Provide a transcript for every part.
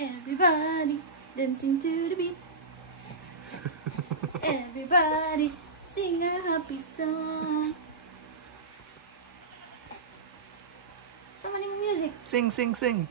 Everybody dancing to the beat. Everybody sing a happy song. So many music. Sing, sing, sing.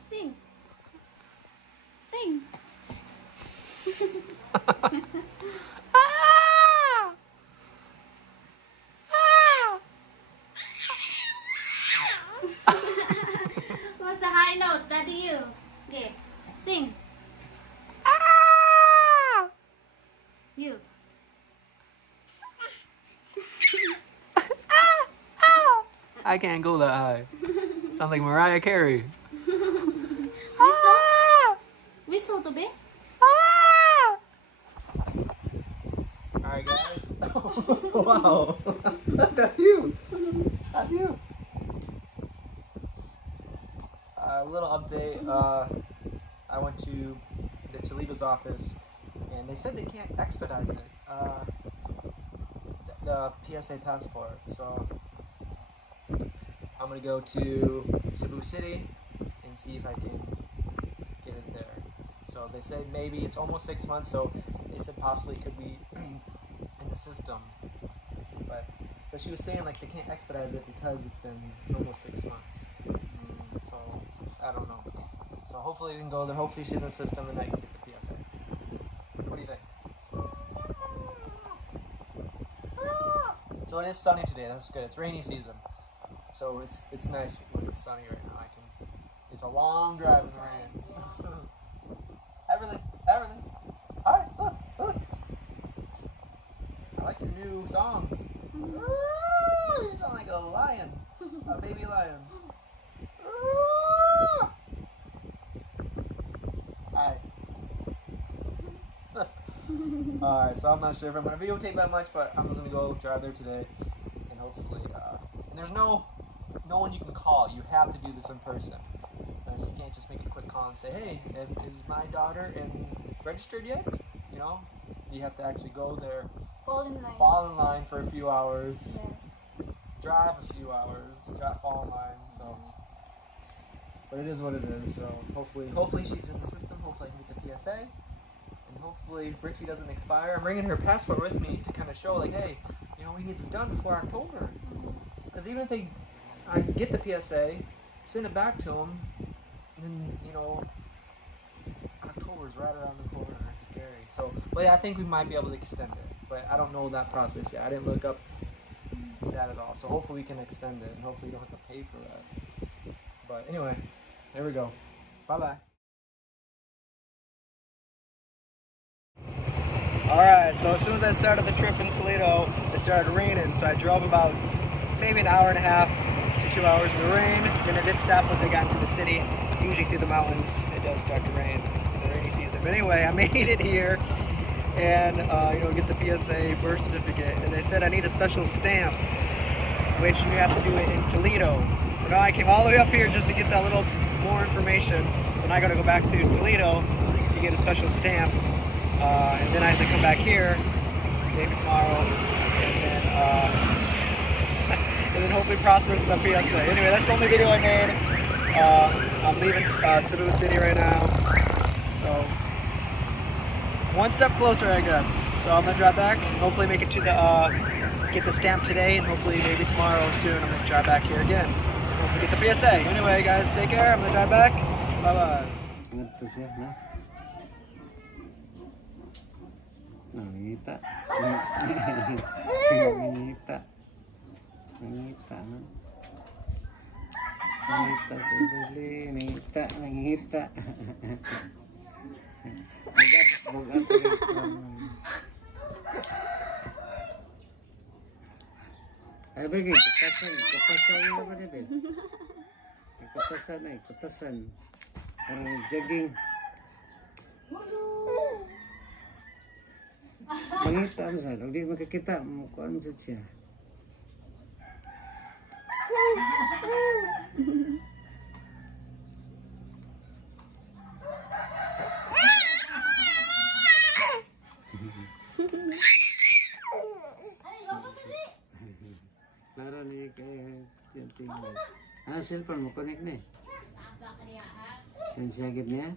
Sing. Sing. What's a high note? Daddy, you. Okay. Sing. You. I can't go that high. Sounds like Mariah Carey. Whistle. Whistle to be. Alright guys. Wow. That's you. That's you. A little update. I went to the Toledo's office and they said they can't expedite it. The PSA passport. So I'm gonna go to Cebu City and see if I can get it there. So they say maybe it's almost 6 months, so they said possibly could be in the system. But she was saying like they can't expedite it because it's been almost 6 months. So I don't know. So hopefully we can go there. Hopefully she's in the system and I can get the PSA. What do you think? So it is sunny today. That's good. It's rainy season. So it's nice when it's sunny right now. It's a long drive in the rain. Everything. Alright, look. I like your new songs. Ooh, you sound like a lion. A baby lion. Alright. Alright, so I'm not sure if I'm going to videotape that much, but I'm just going to go drive there today. And hopefully, and there's no one you can call. You have to do this in person. You can't just make a quick call and say, hey, is my daughter registered yet? You know, you have to actually go there, Fall in line. fall in line for a few hours, Yes. drive a few hours, fall in line. So, but it is what it is. So hopefully she's in the system. Hopefully I can get the PSA, and hopefully Richie doesn't expire. I'm bringing her passport with me to kind of show, like, hey, you know, we need this done before October. Because even if I get the PSA, send it back to them. And, you know, October's right around the corner. It's scary. So, but yeah, I think we might be able to extend it. But I don't know that process yet. I didn't look up that at all. So hopefully we can extend it, and hopefully you don't have to pay for that. But anyway, there we go. Bye-bye. Alright, so as soon as I started the trip in Toledo, it started raining. So I drove about maybe an hour and a half to 2 hours in the rain. Then it did stop once I got into the city. Usually through the mountains, it does start to rain in the rainy season. But anyway, I made it here and, you know, get the PSA birth certificate. And they said I need a special stamp, which you have to do it in Toledo. So now I came all the way up here just to get that little more information. So now I gotta go back to Toledo to get a special stamp. And then I have to come back here, maybe tomorrow, and then hopefully process the PSA. Anyway, that's the only video I made. I'm leaving Cebu City right now, so one step closer, I guess. So I'm gonna drive back, hopefully make it to the get the stamp today, and hopefully maybe tomorrow soon I'm gonna drive back here again. Hopefully get the PSA. Anyway, guys, take care. I'm gonna drive back. Bye bye. Nangita. Nangita na. Nangita sa dali. Nangita. Bugat. Ay, bagay, kutasan na ba nito? Kutasan. Parang jogging. Mangita mo sa, hindi makikita mo kung ano siya. Laro ni kay tingnan. Ah, cellphone mo connect na eh. Yan siya gid niya.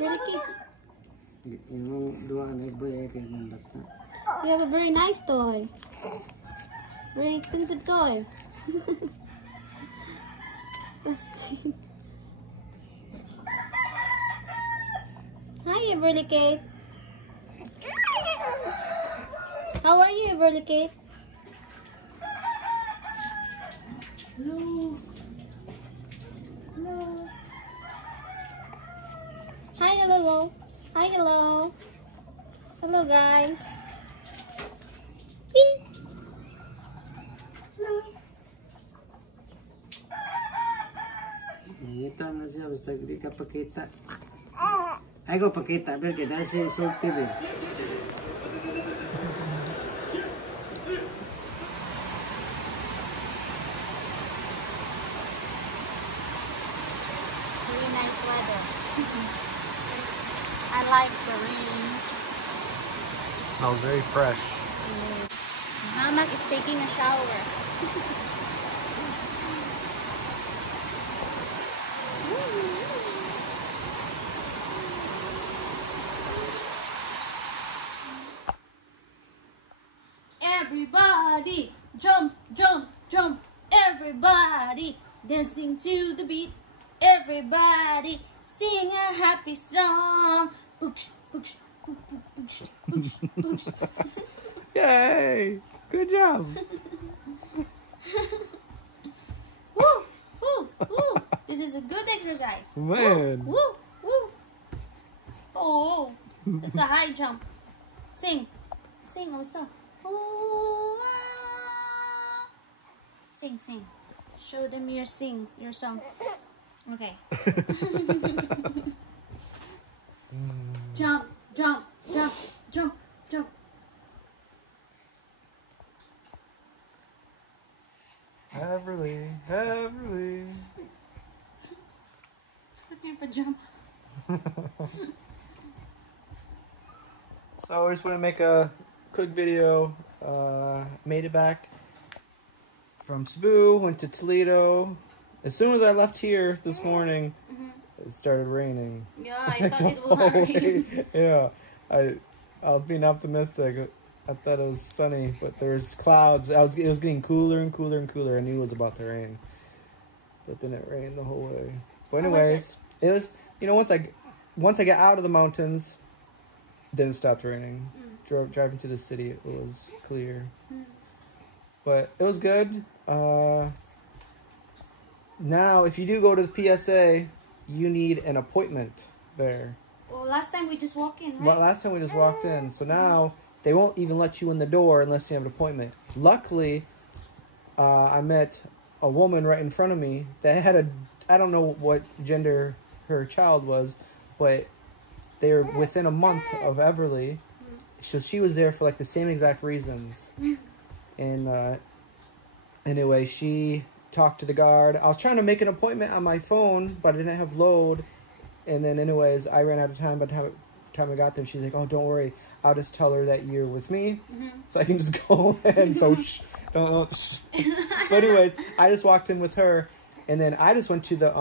Really cute. Yung dua na boy ay kay mandak na. You have a very nice toy. Very expensive toy. Plastic. Hi, Everly Kate. How are you, Everly Kate? Hello. Hello. Hi, hello. Hi, hello. Hello, guys. Beep. Hello. Ngita na siya basta di ka pakita. Ay ko pakita bel kay dahil si sulti bel. Very nice weather. I like the rain. It smells very fresh. Hamak is taking a shower. Everybody jump, jump, jump. Everybody dancing to the beat. Everybody sing a happy song. Boosh, boosh, boosh, boosh, boosh, boosh. Yay! Good job. Woo, woo, woo. This is a good exercise. Man. Woo, woo. Oh, it's a high jump. Sing. Sing also. Ooh, ah. Sing, sing. Show them your song. Okay. Jump, jump, jump, jump, jump. Everly, Everly. Put your pajama. So I just want to make a quick video. Made it back from Cebu, went to Toledo. As soon as I left here this morning, it started raining. Yeah, I thought it would rain. Yeah, I was being optimistic. I thought it was sunny, but there's clouds. It was getting cooler and cooler and cooler. I knew it was about to rain, but then it rained the whole way. But How was anyways, it was once I got out of the mountains, then it stopped raining. Driving to the city, it was clear, but it was good. Now, if you do go to the PSA, you need an appointment there. Well, last time we just walked in, right? Well, last time we just walked in, so now they won't even let you in the door unless you have an appointment. Luckily, I met a woman right in front of me that had I don't know what gender her child was, but they were within a month of Everly. So she was there for like the same exact reasons. And anyway, she talked to the guard. I was trying to make an appointment on my phone, but I didn't have load. And then anyways, I ran out of time by the time I got there. She's like, oh, don't worry. I'll just tell her that you're with me. So I can just go in. So don't know. But anyways, I just walked in with her. And then I just went to the,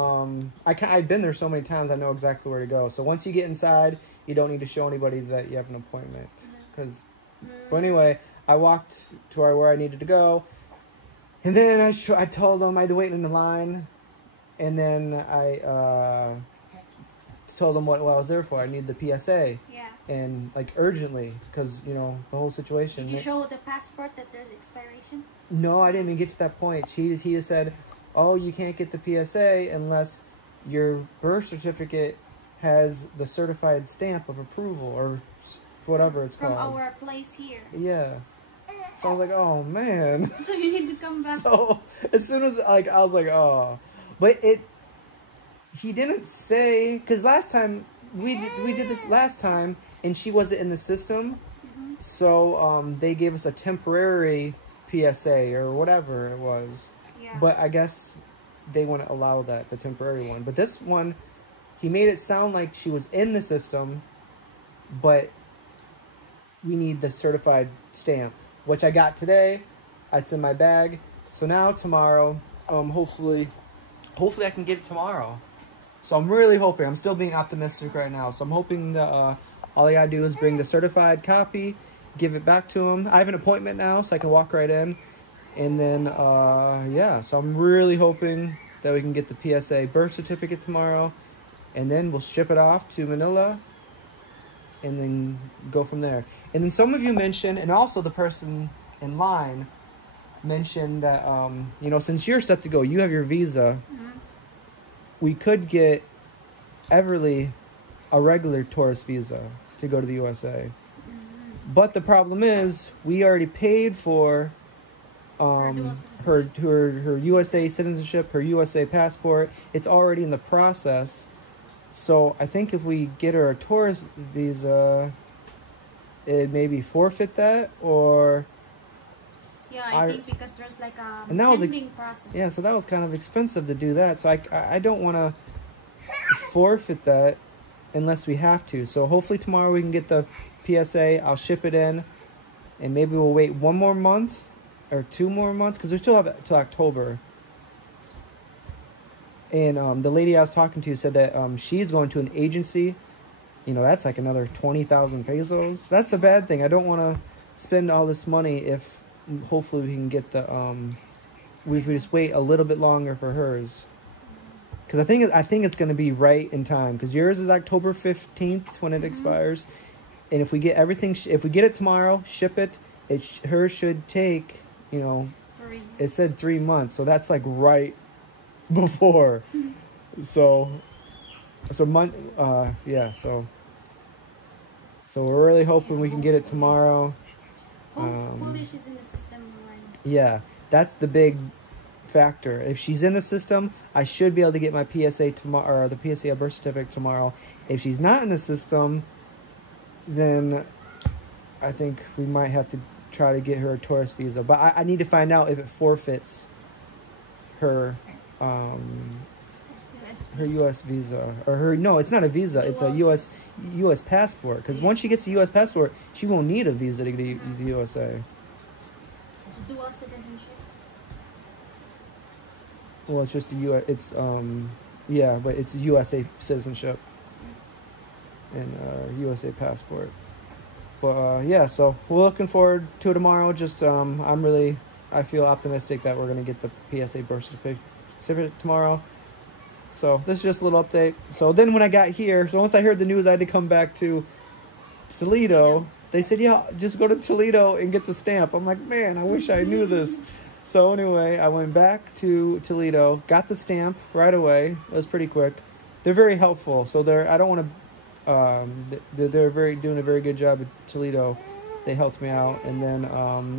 I've been there so many times, I know exactly where to go. So once you get inside, you don't need to show anybody that you have an appointment. But anyway, I walked to where I needed to go. And then I told them I'd wait in the line. And then I told them what I was there for. I need the PSA. Yeah. And like urgently, because, you know, the whole situation. Did you show the passport that there's expiration? No, I didn't even get to that point. He just said, oh, you can't get the PSA unless your birth certificate has the certified stamp of approval or whatever it's From called. From our place here. Yeah. So I was like, oh, man. So you need to come back. So as soon as, like, I was like, oh. But he didn't say, because last time we did this last time, and she wasn't in the system, so they gave us a temporary PSA or whatever it was. Yeah. But I guess they wouldn't allow that, the temporary one. But this one, he made it sound like she was in the system, but we need the certified stamp, which I got today. It's in my bag. So now tomorrow, hopefully I can get it tomorrow. So I'm really hoping. I'm still being optimistic right now. So I'm hoping that all I gotta do is bring the certified copy, give it back to him. I have an appointment now, so I can walk right in. And then, yeah. So I'm really hoping that we can get the PSA birth certificate tomorrow. And then we'll ship it off to Manila. And then go from there. And then some of you mentioned, and also the person in line mentioned that, you know, since you're set to go, you have your visa, we could get Everly a regular tourist visa to go to the USA. But the problem is, we already paid for her USA citizenship, her USA passport. It's already in the process. So I think if we get her a tourist visa, it maybe forfeit that, or... Yeah, I think because there's like a and that was pending process. Yeah, so that was kind of expensive to do that. So I don't want to forfeit that unless we have to. So hopefully tomorrow we can get the PSA. I'll ship it in, and maybe we'll wait 1 more month or 2 more months because we still have it till October. And the lady I was talking to said that she's going to an agency. You know, that's like another 20,000 pesos. That's the bad thing. I don't want to spend all this money if hopefully we can get the we just wait a little bit longer for hers, because I think it's going to be right in time, because yours is October 15th when it expires, and if we get everything, if we get it tomorrow, ship it, hers should take, you know, it said 3 months, so that's like right before. so yeah, so we're really hoping we can get it tomorrow. Hopefully she's in the system already. Yeah, that's the big factor. If she's in the system, I should be able to get my PSA tomorrow, or the PSA birth certificate tomorrow. If she's not in the system, then I think we might have to try to get her a tourist visa. But I need to find out if it forfeits her her U.S. visa, or her, no, it's not a visa, it's a U.S. passport, because once she gets a U.S. passport, she won't need a visa to get to the USA. So dual citizenship? Well, it's just a U.S., it's, yeah, but it's a USA citizenship and USA passport. But, yeah, so we're looking forward to tomorrow. Just, I feel optimistic that we're going to get the PSA birth certificate tomorrow. So this is just a little update. So then when I got here, so once I heard the news I had to come back to Toledo, they said, yeah, just go to Toledo and get the stamp. I'm like, man, I wish I knew this. So anyway, I went back to Toledo, got the stamp right away. It was pretty quick. They're very helpful. So I don't want to, they're doing a very good job at Toledo. They helped me out. And then,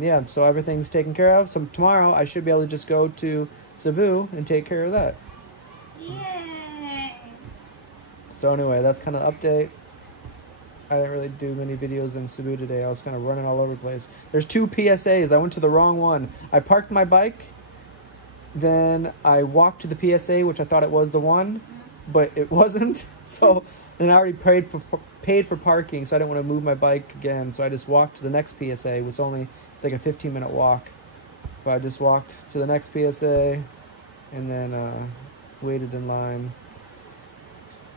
yeah, so everything's taken care of. So tomorrow I should be able to just go to Cebu and take care of that. Yay! So anyway, that's kind of update. I didn't really do many videos in Cebu today. I was kind of running all over the place. There's 2 PSAs. I went to the wrong one. I parked my bike. Then I walked to the PSA, which I thought it was the one, but it wasn't. So then I already paid for parking, so I didn't want to move my bike again. So I just walked to the next PSA, which it's like a 15-minute walk. So I just walked to the next PSA, and then waited in line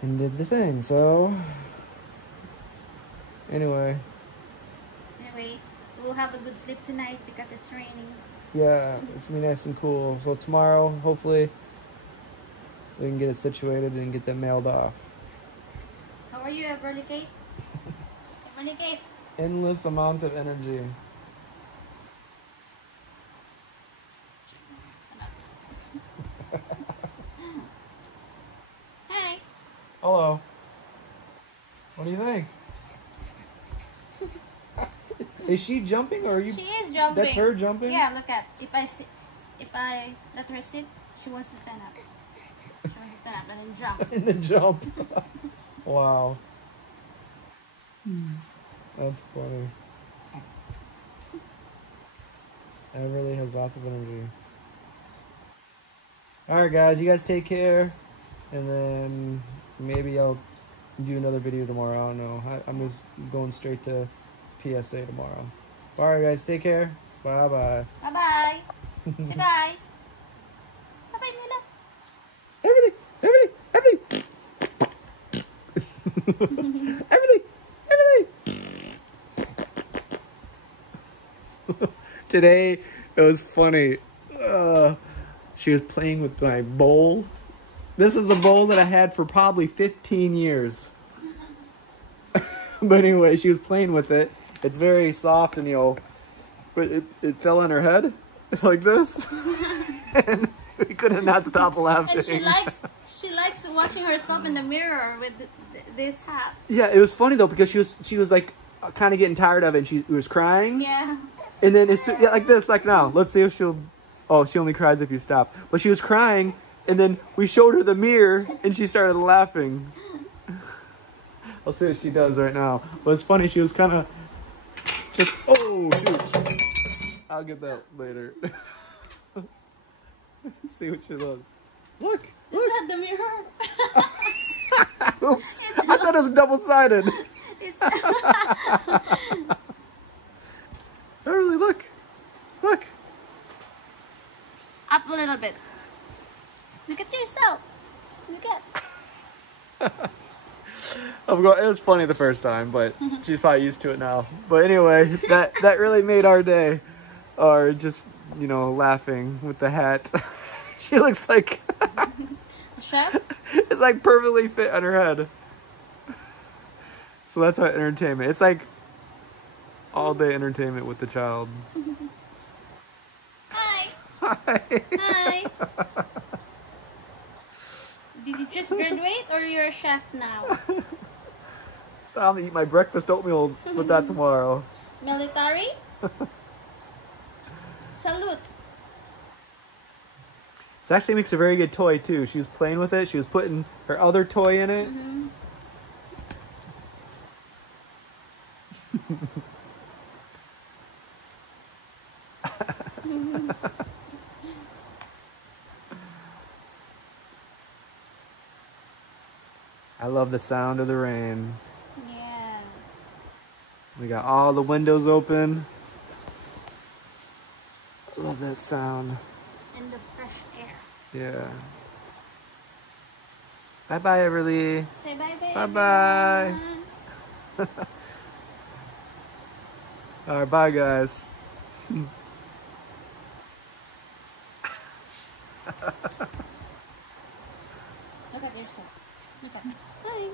and did the thing. So anyway, we'll have a good sleep tonight because it's raining. Yeah, it's gonna be nice and cool. So tomorrow, hopefully, we can get it situated and get them mailed off. How are you, Everly Kate? Everly Kate? Endless amount of energy. Hey. Hello. What do you think? Is she jumping, or are you? She is jumping. That's her jumping? Yeah, look at. If I let her sit, she wants to stand up. She wants to stand up and then jump. And then jump. Wow. That's funny. Everly has lots of energy. Alright guys, you guys take care. And then maybe I'll do another video tomorrow. I don't know. I'm just going straight to PSA tomorrow. Alright guys, take care. Bye bye. Bye-bye. Say bye. Bye-bye, Nila. Everything! Everything! Everything! Everything! Everything! Today, it was funny. She was playing with my bowl. This is the bowl that I had for probably 15 years. But anyway, she was playing with it. It's very soft and, but it fell on her head like this. And we couldn't not stop laughing. And she likes watching herself in the mirror with this hat. Yeah, it was funny though because she was like kind of getting tired of it and she was crying. Yeah. And then it's like this, like now. Let's see if she'll. Oh, she only cries if you stop. But she was crying, and then we showed her the mirror, and she started laughing. I'll see what she does right now. But it's funny. She was kind of just. Oh, shoot. I'll get that later. See what she does. Look. Is that the mirror? Oops. I thought it was double-sided. It's Everly, look. Look. up a little bit. Look at yourself. Look at. It was funny the first time, but she's probably used to it now. But anyway, that really made our day. Or just, laughing with the hat. She looks like A chef? it's like perfectly fit on her head. So that's our entertainment. It's like all day entertainment with the child. Hi. Hi. Hi. Did you just graduate or you're a chef now? So I'm gonna eat my breakfast oatmeal with that tomorrow. Military? Salute. This actually makes a very good toy too. She was playing with it. She was putting her other toy in it. I love the sound of the rain. Yeah. We got all the windows open. I love that sound. And the fresh air. Yeah. Bye-bye, Everly. Say bye-bye. Bye-bye. everyone. All right, bye, guys. Look at yourself. Look at. Bye.